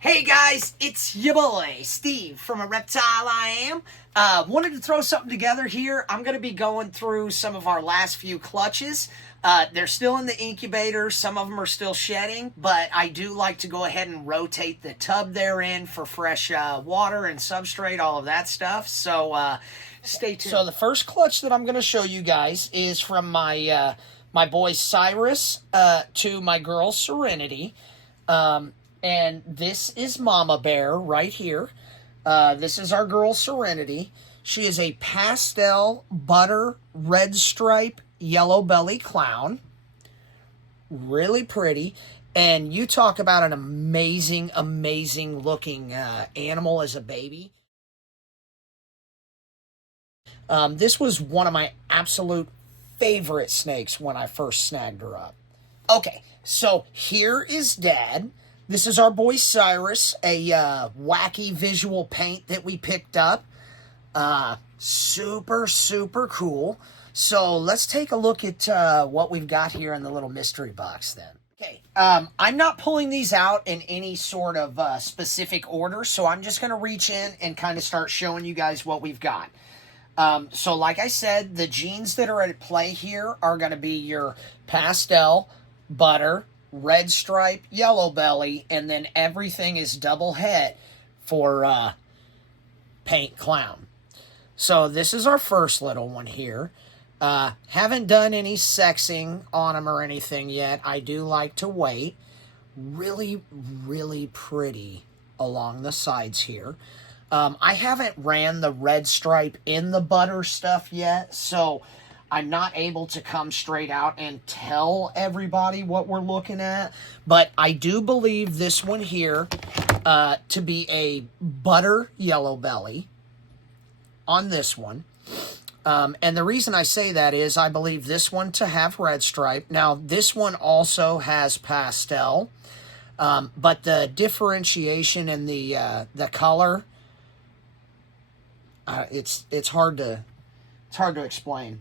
Hey guys, it's your boy, Steve from A Reptile I Am. Wanted to throw something together here. I'm going to be going through some of our last few clutches. They're still in the incubator. Some of them are still shedding, but I do like to go ahead and rotate the tub they're in for fresh water and substrate, all of that stuff. So stay tuned. So the first clutch that I'm going to show you guys is from my my boy Cyrus to my girl Serenity. And this is Mama Bear right here. This is our girl Serenity. She is a pastel butter red stripe yellow belly clown. Really pretty. And you talk about an amazing, amazing looking animal as a baby. This was one of my absolute favorite snakes when I first snagged her up. Okay, so here is Dad. This is our boy Cyrus, a wacky visual paint that we picked up. Super, super cool. So let's take a look at what we've got here in the little mystery box then. Okay, I'm not pulling these out in any sort of specific order, so I'm just going to reach in and kind of start showing you guys what we've got. So like I said, the genes that are at play here are going to be your pastel, butter, red stripe, yellow belly, and then everything is double het for paint clown. So this is our first little one here. Haven't done any sexing on them or anything yet. I do like to wait. Really, really pretty along the sides here. I haven't ran the red stripe in the butter stuff yet, so I'm not able to come straight out and tell everybody what we're looking at, but I do believe this one here to be a butter yellow belly on this one. And the reason I say that is I believe this one to have red stripe. Now, this one also has pastel, but the differentiation in the color, it's hard to explain.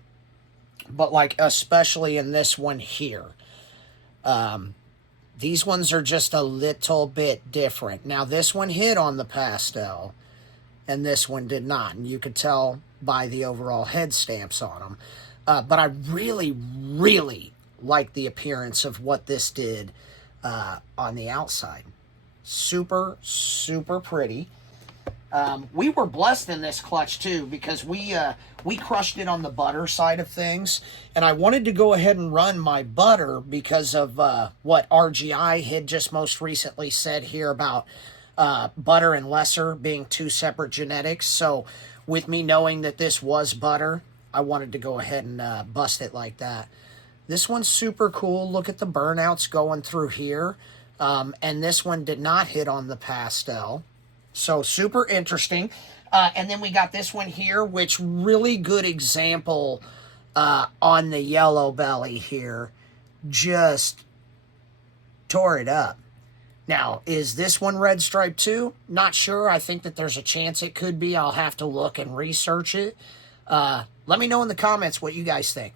But like especially in this one here, these ones are just a little bit different. Now this one hit on the pastel and this one did not, and you could tell by the overall head stamps on them. But I really, really like the appearance of what this did on the outside. Super, super pretty. We were blessed in this clutch too, because we crushed it on the butter side of things, and I wanted to go ahead and run my butter because of what RGI had just most recently said here about butter and lesser being two separate genetics. So with me knowing that this was butter, I wanted to go ahead and bust it like that. This one's super cool. Look at the burnouts going through here, and this one did not hit on the pastel. So super interesting. And then we got this one here, which really good example on the yellow belly here. Just tore it up. Now, is this one red stripe too? Not sure. I think that there's a chance it could be. I'll have to look and research it. Let me know in the comments what you guys think.